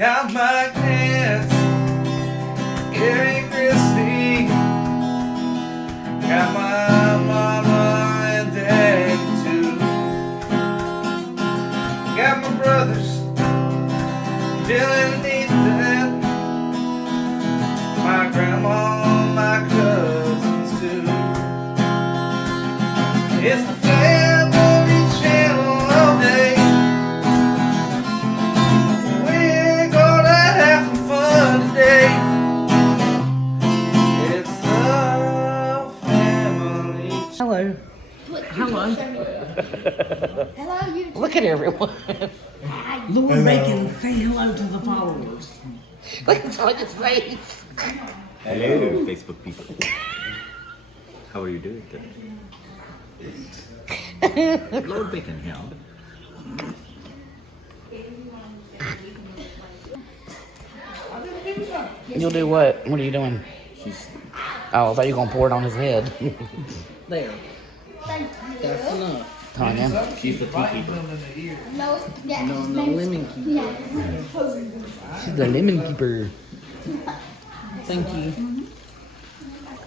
Got my aunts, Gary and Chrissy. Got my mama and dad too. Got my brothers, Dylan and Ethan. My grandma, my cousins too. It's the family channel all day. We're gonna have some fun today. It's the family channel. Hello. Hello, you. Look at everyone. Lord Bacon, say hello to the followers. Look at his face. Hello, Facebook people. How are you doing today? Lord Bacon here. You'll do what? What are you doing? Oh, I thought you were going to pour it on his head. There. That's enough. Tanya. She's the tea keeper. No, yeah. No lemon key. She's the lemon keeper. Thank you.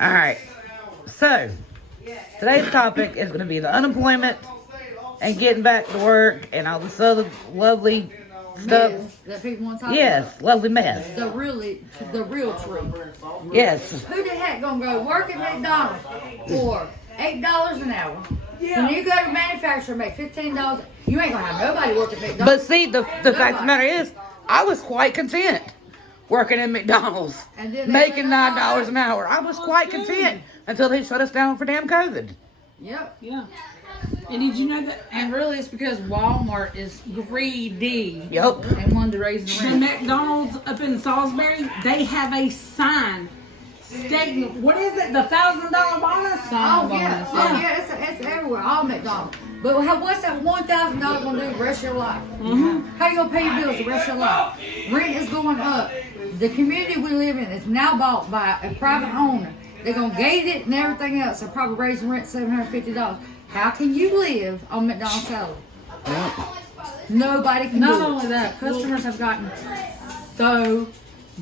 Alright. So, today's topic is going to be the unemployment and getting back to work and all this other lovely stuff. Mess that people want to talk Yes, lovely mess. about. The real truth. Yes. Who the heck gonna go work at McDonald's for $8 an hour? When you go to manufacturer and make $15, you ain't gonna have nobody work at McDonald's. But see, the fact of the matter is, I was quite content working at McDonald's, And then they making went, $9 an hour. I was quite content until they shut us down for damn COVID. Yep. Yeah. And did you know that? And really, it's because Walmart is greedy. Yup. And wanted to raise the The rent. McDonald's up in Salisbury, they have a sign stating, what is it, the $1,000 bonus? Oh bonus, yeah. Oh yeah. It's everywhere. All McDonald's. But what's that $1,000 gonna do the rest of your life? How you gonna pay your bills the rest of your life? Rent is going up. The community we live in is now bought by a private owner. They're gonna gate it and everything else. They're probably raising rent $750. How can you live on McDonald's salary? Nobody can Not do only that, customers have gotten so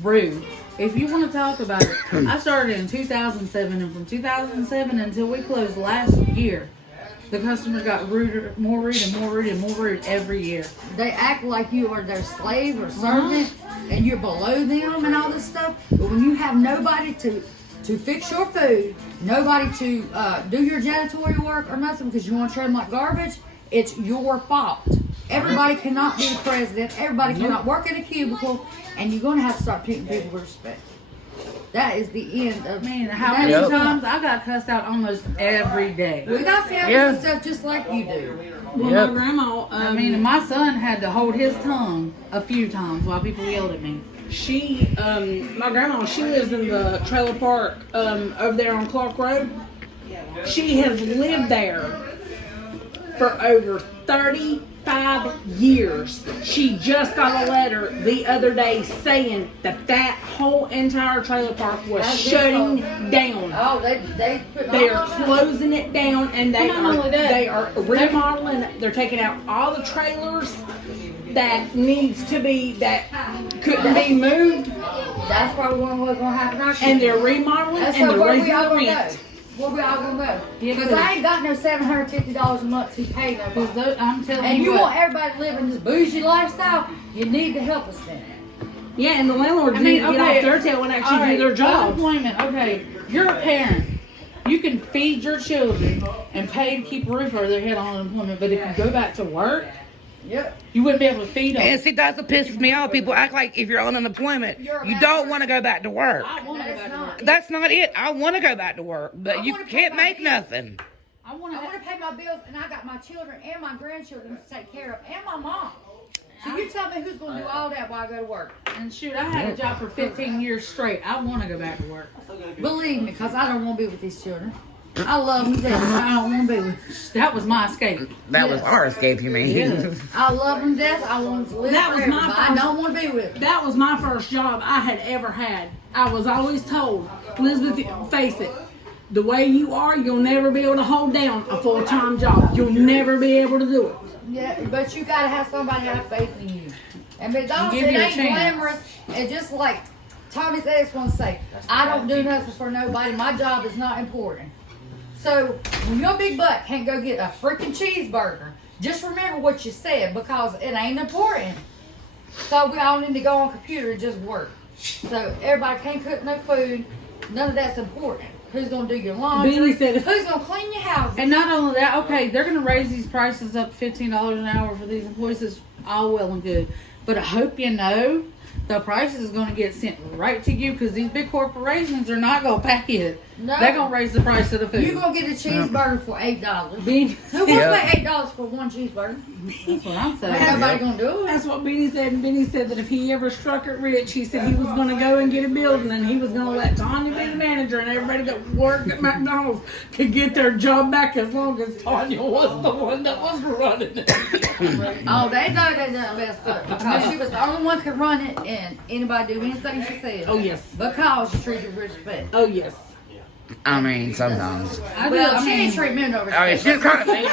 rude. If you want to talk about it, I started in 2007, and from 2007 until we closed last year, the customers got ruder, more rude, and more rude, and more rude every year. it. They act like you are their slave or servant, and you're below them and all this stuff. But when you have nobody to fix your food, nobody to do your janitorial work or nothing because you want to treat them like garbage, it's your fault. Everybody cannot be the president. Everybody cannot work in a cubicle, and you're going to have to start treating people with respect. That is the end of Man, how that many is- times I got cussed out almost every day. We got family Yeah. and stuff just like you do. Well, Yep. my grandma, I mean, my son had to hold his tongue a few times while people yelled at me. my grandma, she lives in the trailer park over there on Clark Road. She has lived there for over 35 years. She just got a letter the other day saying that whole entire trailer park was That's shutting beautiful. down. Oh, they put They are all over. closing it down, and Not only that, they are remodeling. They're taking out all the trailers that couldn't be moved, That's probably what's going to happen our and they're remodeling That's and where they're we raising all the gonna go. rent. Where we all gonna go? Yeah, Because I ain't got no $750 a month to pay nobody. Because I'm telling And you you what, want everybody to live in this bougie lifestyle, you need to help us then. Yeah, and the landlords need to get off their tail and actually all right, do their job. Unemployment, okay. You're a parent. You can feed your children and pay to keep a roof over their head on unemployment, but if you go back to work, Yep. you wouldn't be able to feed them. And see, that's what pisses me off. People act like if you're on unemployment, you don't want to go back to work. I want to go That's back to not. work. That's not it. I want to go back to work, but I you wanna pay can't my make bills. nothing. I want I to. want to pay my bills, and I got my children and my grandchildren to take care of, and my mom. So you tell me who's gonna do all that while I go to work? And shoot, I had a job for 15 years straight. I want to go back to work. Believe me, because I don't want to be with these children. I love them to death. I don't want to be with them. That was my escape. That was our escape, you mean? I love them to death. I want them to live That was forever, my but I first- don't want to be with them. That was my first job I had ever had. I was always told, Elizabeth, face it, the way you are, you'll never be able to hold down a full-time job. You'll never be able to do it. Yeah, but you gotta have somebody have faith in you. And McDonald's, Give it you a ain't chance. glamorous. And just like Tommy's ex wants to say, I don't do nothing for nobody. My job is not important. So when your big butt can't go get a freaking cheeseburger, just remember what you said because it ain't important. So we all need to go on computer and just work. So everybody can't cook no food. None of that's important. Who's gonna do your laundry? Billy said- Who's gonna clean your house? And not only that, okay, they're going to raise these prices up $15 an hour for these employees. It's all well and good. But I hope you know the prices is going to get sent right to you because these big corporations are not going to pay it. No. They're going to raise the price of the food. You gonna get a cheeseburger for $8. Beanie Who wants to pay $8 for one cheeseburger? That's what I'm saying. Ain't nobody gonna do it. That's what Benny said, and Benny said that if he ever struck it rich, he said he was going to go and get a building, and he was going to let Tanya be the manager, and everybody that worked at McDonald's could get their job back as long as Tanya was the one that was running it. Oh, they know they done messed up because she was the only one could run it, and anybody do anything she said. Oh, yes. Because she treated with respect. Oh, yes. I mean, sometimes. Well, she ain't treat me no respect. I mean, she's kind of mean.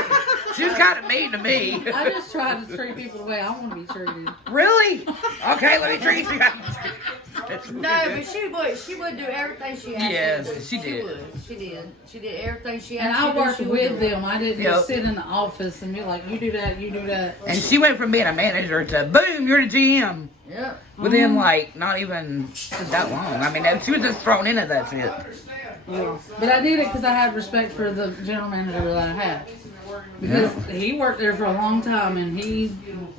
She's kind of mean to me. I just try to treat people the way I want to be treated. Really? Okay, let me treat you. No, but she would do everything she asked. Yes, her to do. she did. Would. She did. She did everything she And asked. I her to do, worked she would with do. them. I didn't Yep. just sit in the office and be like, you do that, you do that. And she went from being a manager to boom, you're the GM. Yep. Within like not even that long. I mean, she was just thrown into that shit. But I did it because I had respect for the general manager that I had. Because he worked there for a long time, and I'm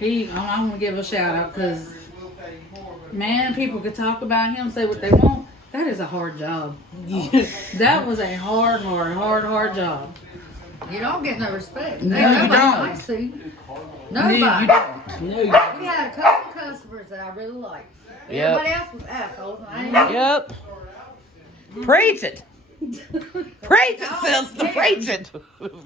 going to give a shout out because, man, people could talk about him, say what they want. That is a hard job. That was a hard job. You don't get no respect. No, Ain't you nobody don't. likes you. No, you Nobody. don't. We had a couple customers that I really liked. Yep. Everybody else was assholes. And I ain't Yep. Preach it. Preach it, sister. Preach it.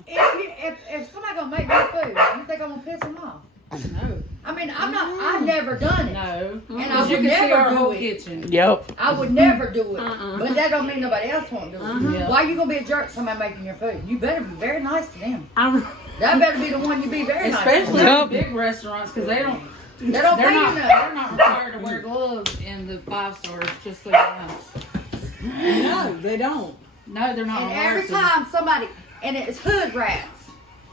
If somebody gonna make me food, you think I'm gonna piss them off? No. I mean, I've never done it. No. And I You would can see our never whole do it. kitchen. Yep. I would never do it. But that don't mean nobody else won't do it. Yeah. Why you gonna be a jerk to somebody making your food? You better be very nice to them. I, That better be the one you be very nice to. Especially Yep. in big restaurants because they don't. They don't pay They're you not. nothing. They're not required to wear gloves in the 5 stars. Just so you know. no, they don't. No, they're not. And required every to. time somebody, and it's hood rats.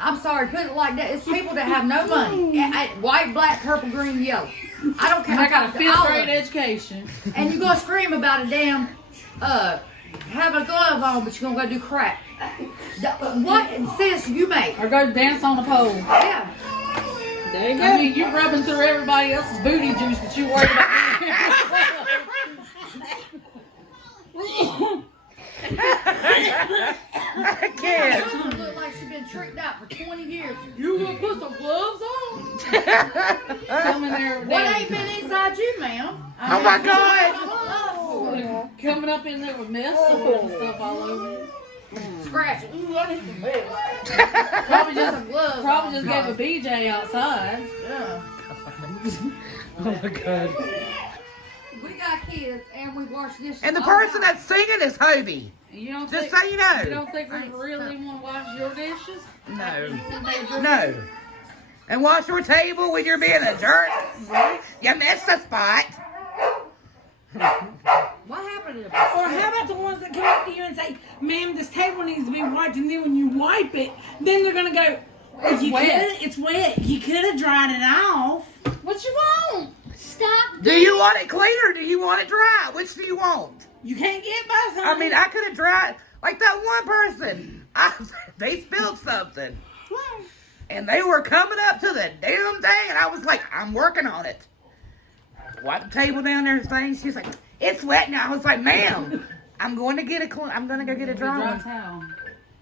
I'm sorry, put it like that. It's people that have no money. White, black, purple, green, yellow. I don't care. And I got a All 5th of grade them. education. And you gonna scream about a damn have a glove on, but you're gonna go do crack. What sense you make? Or go dance on a pole. Yeah. There you go. I mean, you're rubbing through everybody else's booty juice, but you worried about I can't. She look like she's been tricked out for 20 years. You gonna put some gloves on? coming there. What ain't been inside you, ma'am? Oh my God. Coming up in there with mess sores and stuff all over you. Scratch it. Ooh, I need some mess. Probably just, Some gloves. probably on. just gave a BJ outside. Yeah. Oh my God. We got kids and we wash dishes. And the all person time. that's singing is Hobie. You don't Just think, so you know. You don't think we really want to wash your dishes? No. No. And wash your table when you're being a jerk. You missed a spot. What happened to the Or how about the ones that come up to you and say, ma'am, this table needs to be wiped, and then when you wipe it, then they're going to go, It's wet. It's wet. You could have dried it off. What you want? Stop. Do you want it clean or do you want it dry? Which do you want? You can't get both of I mean, I could have dried, like that one person. They spilled something. And they were coming up to the damn thing, and I was like, I'm working on it. Wipe the table down there and things. She's like, it's wet now. I was like, ma'am, I'm going to get it clean. I'm going to go get a dry Dry one. towel.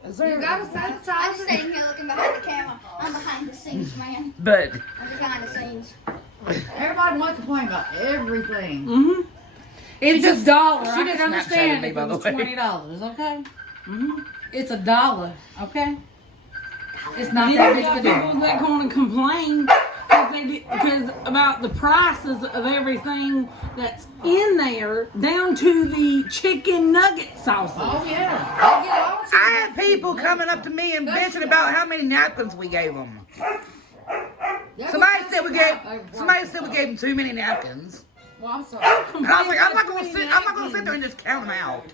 You gotta I'm sanitize just it. sitting here looking behind the camera. I'm behind the scenes, man. But I'm behind the scenes. Everybody wants to complain about everything. Mm-hmm. It's just- a dollar. she I just can understand Snapchatted me, if by it the was way. $20, okay? It's $1, okay? It's not Then that you big got of a people deal. that going to complain because about the prices of everything that's in there, down to the chicken nugget sauces. Oh yeah. I'll get all I had people coming up to me and bitching about how many napkins we gave them. Somebody somebody said we gave them too many napkins. Well, I'm sorry. And I was like, I'm not gonna sit there and just count them out.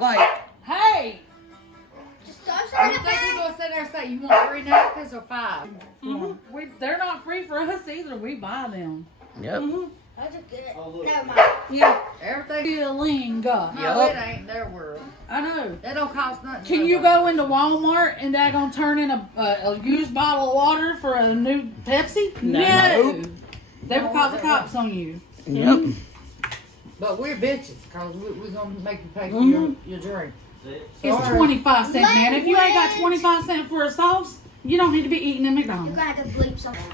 Like, Hey, Just throw You some in the think we're bag. gonna sit there and say you want 3 napkins or 5? They're not free for us either. We buy them. yep. I just get it. Never mind. Yeah. Everything. Feelinga. No, it ain't their world. I know. That don't cost nothing. Can you go into Walmart and they're gonna turn in a used bottle of water for a new Pepsi? No. They will call the cops on you. Yep. But we're bitches, cause we're gonna make you pay for your drink. It's 25 cents, man. If you ain't got 25 cents for a sauce, you don't need to be eating at You're McDonald's. gonna have to bleep something.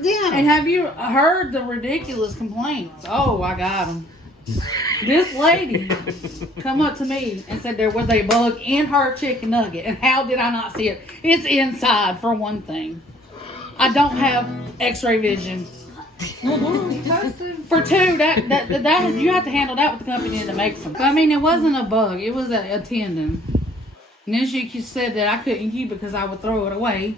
And have you heard the ridiculous complaints? Oh, I got them. This lady come up to me and said there was a bug in her chicken nugget. And how did I not see it? It's inside, for one thing. I don't have x-ray vision. For two, that you have to handle that with the company that makes them. But I mean, it wasn't a bug. It was a tendon. And then she said that I couldn't keep it because I would throw it away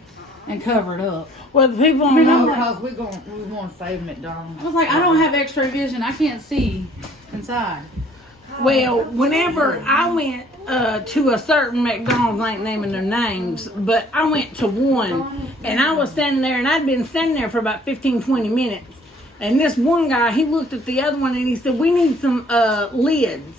and cover it up. well, the people I mean, don't I'm know. like- Because we want to save McDonald's. I was like, I don't have x-ray vision. I can't see inside. Well, whenever I went to a certain McDonald's, I ain't naming their names, but I went to one, and I was standing there, and I'd been standing there for about 15, 20 minutes. And this one guy, he looked at the other one, and he said, we need some lids.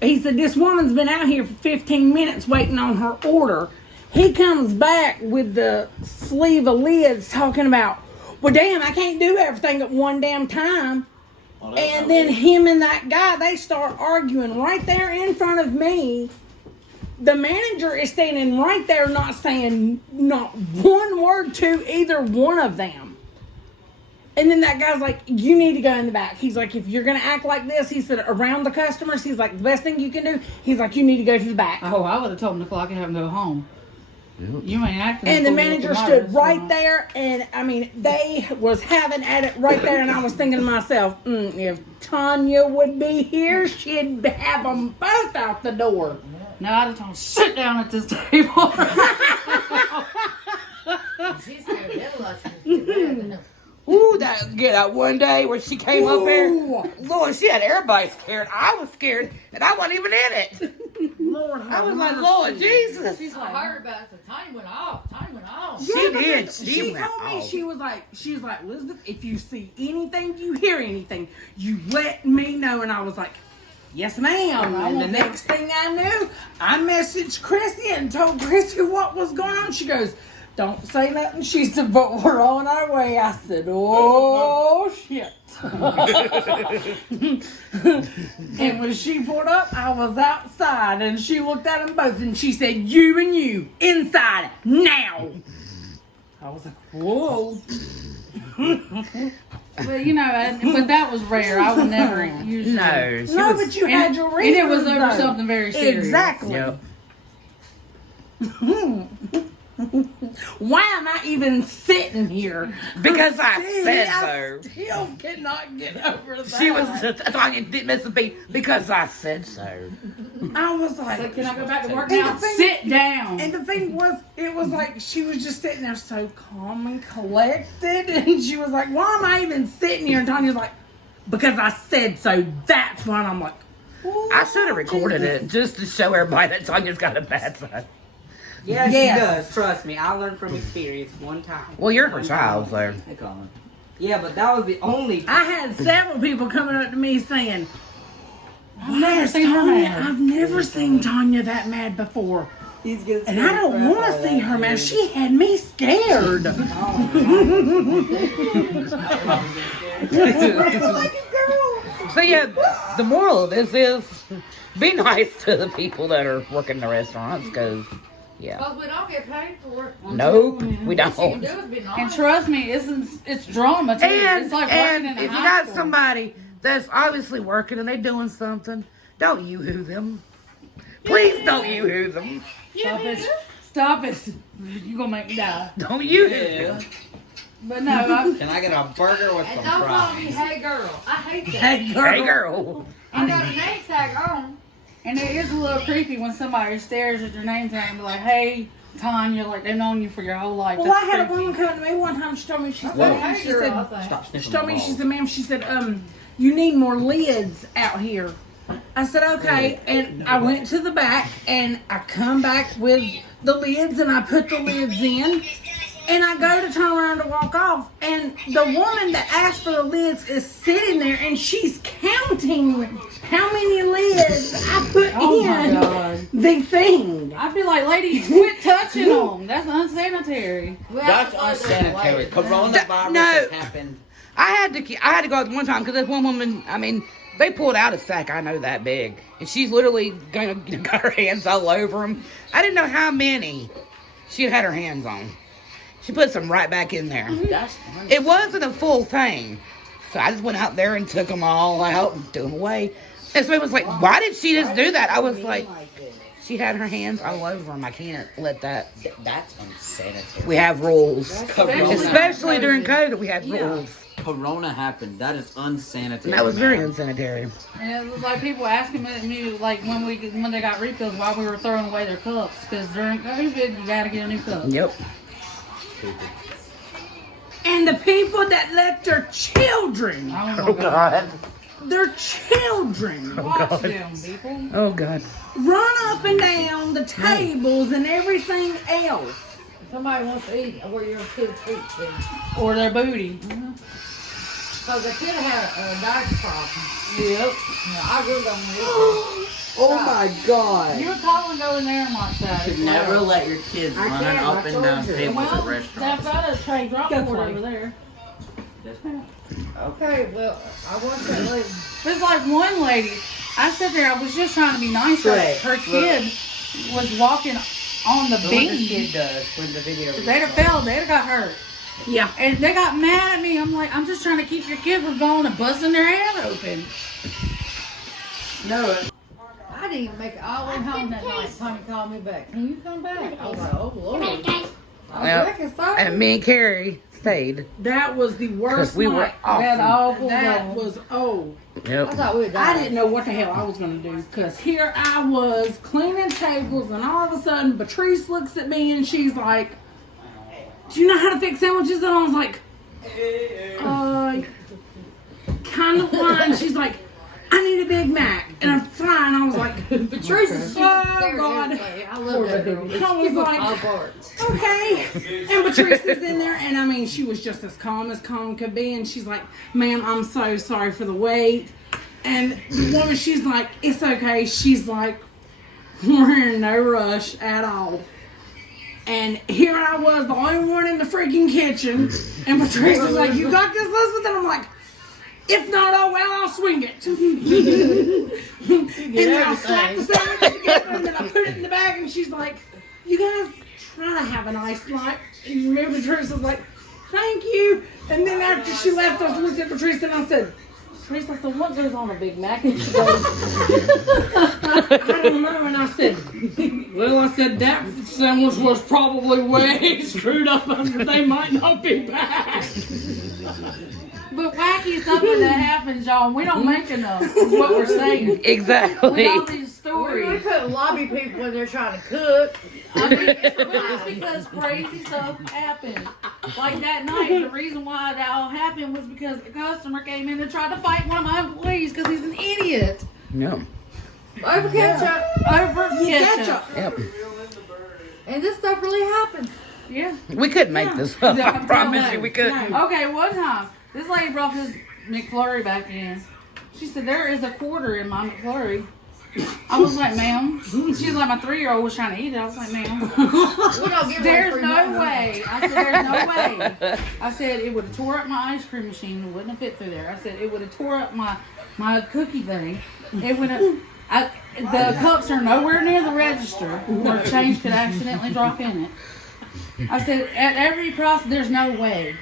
He said, this woman's been out here for 15 minutes waiting on her order. He comes back with the sleeve of lids talking about, well, damn, I can't do everything at one damn time. And then him and that guy, they start arguing right there in front of me. The manager is standing right there not saying not one word to either one of them. And then that guy's like, you need to go in the back. He's like, if you're going to act like this, he said, around the customers, he's like, the best thing you can do, he's like, you need to go to the back. Oh, I would have told him to clock and have him go home. You ain't acting. And the fool manager with the stood virus, right huh? there, and I mean, they was having at it right there, and I was thinking to myself, if Tanya would be here, she'd have them both out the door. No, I'd have told him, sit down at this table. She's scared the hell out of you. Ooh, that one day where she came up there, Lord, she had everybody scared. I was scared, and I wasn't even in it. Lord, I was like, Lord Jesus. I heard about it. So Tiny went off. Tiny went off. She did. because She She went told me, off. she was like, Elizabeth, if you see anything, you hear anything, you let me know. And I was like, yes, ma'am. And the next thing I knew, I messaged Chrissy and told Chrissy what was going on. She goes, don't say nothing. She said, but we're on our way. I said, oh, shit. And when she pulled up, I was outside, and she looked at them both, and she said, you and you, inside, now. I was like, whoa. But you know, but that was rare. I would never usually. No, she No, was, but you And, had your and reasons, it was over though. something very serious. Exactly. Yep. Why am I even sitting here? Because I said I so. still cannot get over that. She was talking, didn't miss a beat because I said so. I was like, So can I go back to work And now? the thing- Sit down. and the thing was, it was like she was just sitting there so calm and collected, and she was like, why am I even sitting here? And Tanya's like, because I said so. That's why. And I'm like, I should have recorded it just to show everybody that Tanya's got a bad side. Yeah, Yes. she does. Trust me. I learned from experience one time. Well, you're her child, so. Hey, Colin. Yeah, but that was the only. I had several people coming up to me saying, I've never seen her mad. I've never seen Tanya that mad before. He's gonna And I don't want to see her mad. She had me scared. So yeah, the moral of this is be nice to the people that are working the restaurants, because yeah, Because we don't get paid for it. nope, we What you can don't. do is be nice. And trust me, it's drama too. And It's like working in a if you high got school. somebody that's obviously working and they doing something, don't yoo-hoo them. Please don't yoo-hoo them. Stop it. Stop it. You're gonna make me die. Don't yoo-hoo them. But no, I, Can I get a burger with And some don't call me fries? hey girl. I hate that. Hey, girl. Hey girl. I got a name tag on. and it is a little creepy when somebody stares at your name tag and be like, hey, Tanya, like they've known you for your whole life. Well, I That's had a creepy. woman come to me one time. She told me, she said, Whoa. she said, Stop sniffing she told the me, she balls. said, ma'am, she said, you need more lids out here. I said, okay. And I went to the back and I come back with the lids and I put the lids in. And I go to turn around to walk off. And the woman that asked for the lids is sitting there and she's counting how many lids I put Oh my in God. the thing. I'd be like, lady, quit touching them. That's unsanitary. That's unsanitary. Coronavirus No. has happened. I had to go out one time because this one woman, I mean, they pulled out a sack, I know that big. And she's literally got her hands all over them. I didn't know how many she had her hands on. She put some right back in there. That's It wasn't a full thing. So I just went out there and took them all out and threw them away. And somebody was like, why did she just do that? I was like, she had her hands all over them. I can't let that. That's unsanitary. We have rules. Corona. Especially during COVID, we had rules. Corona happened. That is unsanitary. And that was very unsanitary. And it was like people asking me, like when they got refills, why we were throwing away their cups. Because during COVID, you gotta get a new cup. Yep. And the people that let their children, Oh my God. their children, Watch them, people. Oh, God. run up and down the tables and everything else. Somebody wants to eat where your kids eat too. Or their booty. Because the kid had a diet problem. Yep. No, I really don't need it. Oh my God. You would call and go in there and watch that. You should never let your kids I run can't, up I and told down you. tables Well, at they've restaurants. got a tray drop Go board play. over there. Okay, well, I want that lady. There's like one lady, I sat there, I was just trying to be nice. Her kid was walking on the So what this beam. kid does when the video If they'd have fell, they'd have got hurt. Yeah. And they got mad at me. I'm like, I'm just trying to keep your kid from going and busting their head open. No. I didn't even make it all the way home that night. Tommy called me back. Can you come back? I was like, oh Lord. I Yep. reckon so. And me and Carrie stayed. That was the worst We were night. That awful. awful. That was, oh. I Yep. thought we'd I die. didn't know what the hell I was going to do. Because here I was cleaning tables and all of a sudden Patrice looks at me and she's like, do you know how to fix sandwiches? And I was like, kind of fine. She's like, I need a Big Mac. And I'm fine. I was like, Patrice is Oh, God. I love that girl. I was like, All part. okay. And Patrice is in there, and I mean, she was just as calm could be. And she's like, ma'am, I'm so sorry for the wait. And the woman, she's like, it's okay. She's like, we're in no rush at all. And here I was, the only one in the freaking kitchen. And Patrice was like, you got this, Elizabeth? And I'm like, if not, oh well, I'll swing it. And then I slapped the sandwich together, and then I put it in the bag, and she's like, you guys try to have a nice night. And you remember Patrice was like, thank you. And then after she left, I looked at Patrice, and I said, Patrice, I said, what goes on a Big Mac? And she goes, I don't know. And I said, well, I said, that sandwich was probably way screwed up. I said, they might not be back. But wacky stuff like that happens, y'all. We don't make enough. Is what we're saying. Exactly. With all these We stories. couldn't lobby people when they're trying to cook. I mean, it's because crazy stuff happened. Like that night, the reason why that all happened was because a customer came in and tried to fight one of my employees because he's an idiot. No. Over ketchup. Over ketchup. Yep. And this stuff really happened. Yeah. We couldn't make this up. Yeah, I promise you we couldn't. Okay, one time, this lady brought this McFlurry back in. She said, there is a quarter in my McFlurry. I was like, ma'am. She's like, my 3-year-old was trying to eat it. I was like, ma'am. We don't give There's away free no money. way. I said, there's no way. I said, it would have tore up my ice cream machine. It wouldn't have fit through there. I said, it would have tore up my cookie thing. It would have... the cups are nowhere near the register where change could accidentally drop in it. I said, at every process, there's no way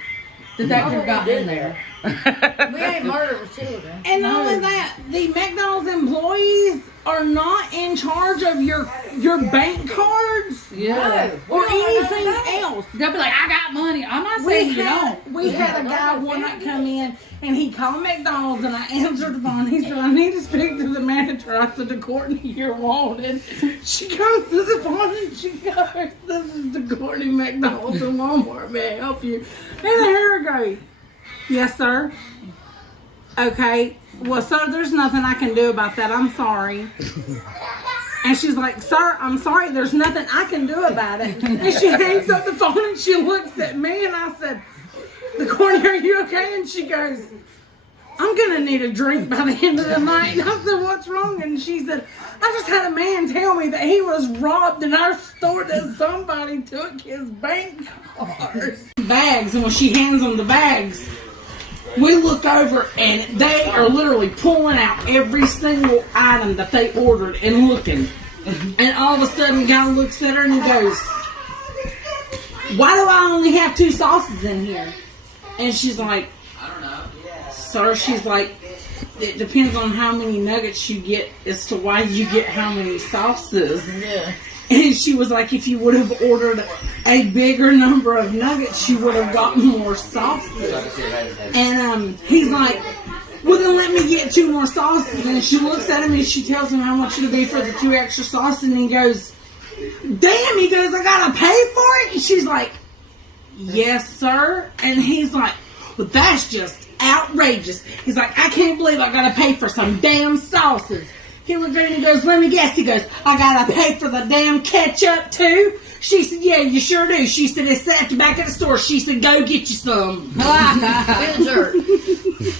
that could have gotten in there. We ain't murderers children. And not only that, the McDonald's employees are not in charge of your your bank cards Yeah. or anything else. They'll be like, I got money. I'm not saying you don't. We had a guy one night come in and he called McDonald's and I answered the phone. He said, I need to speak to the manager. I said, the Courtney you're wanted. She comes to the phone and she goes, this is the Courtney McDonald's in Walmart. May I help you? And I hear her go, yes, sir. Okay. Well, sir, there's nothing I can do about that. I'm sorry. And she's like, sir, I'm sorry. There's nothing I can do about it. And she hangs up the phone and she looks at me and I said, the Courtney, are you okay? And she goes, I'm going to need a drink by the end of the night. And I said, what's wrong? And she said, I just had a man tell me that he was robbed in our store, that somebody took his bank card. Bags, and when she hands them the bags, we look over and they are literally pulling out every single item that they ordered and looking. And all of a sudden, the guy looks at her and he goes, why do I only have 2 sauces in here? And she's like, I don't know. Sir, she's like, it depends on how many nuggets you get as to why you get how many sauces. Yeah. And she was like, if you would have ordered a bigger number of nuggets, you would have gotten more sauces. And he's like, well, then let me get 2 more sauces. And she looks at him and she tells him how much it'll be for the 2 extra sauces. And he goes, damn, he goes, I gotta pay for it? And she's like, yes, sir. And he's like, well, that's just outrageous. He's like, I can't believe I gotta pay for some damn sauces. He looked at her and he goes, let me guess. He goes, I gotta pay for the damn ketchup too? She said, yeah, you sure do. She said, it's at the back of the store. She said, go get you some. Be a jerk.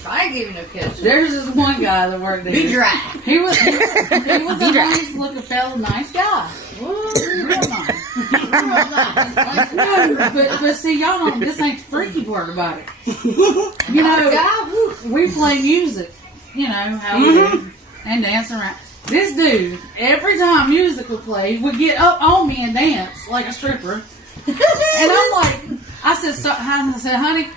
I ain't giving no ketchup. There's this one guy that worked there. Be dry. He was a nice looking fella, nice guy. Real nice. No, but see, y'all don't, this ain't the freaky part about it. You know, we play music, you know, how we do, and dance around. This dude, every time music would play, would get up on me and dance like a stripper. And I'm like, I said, honey,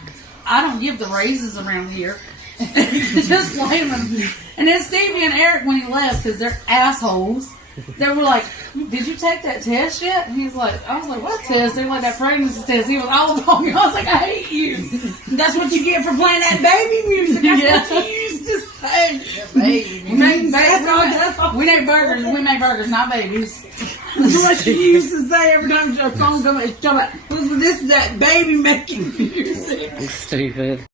I don't give the raises around here. Just play them. And then Stevie and Eric, when he left, because they're assholes, they were like, did you take that test yet? And he's like, I was like, what test? They were like, that pregnancy test. He was all on me. I was like, I hate you. That's what you get for playing that baby music. That's what you used to say. Baby. We make burgers. We make burgers, not babies. That's what she used to say every time your phone comes. This is that baby making music. Stupid.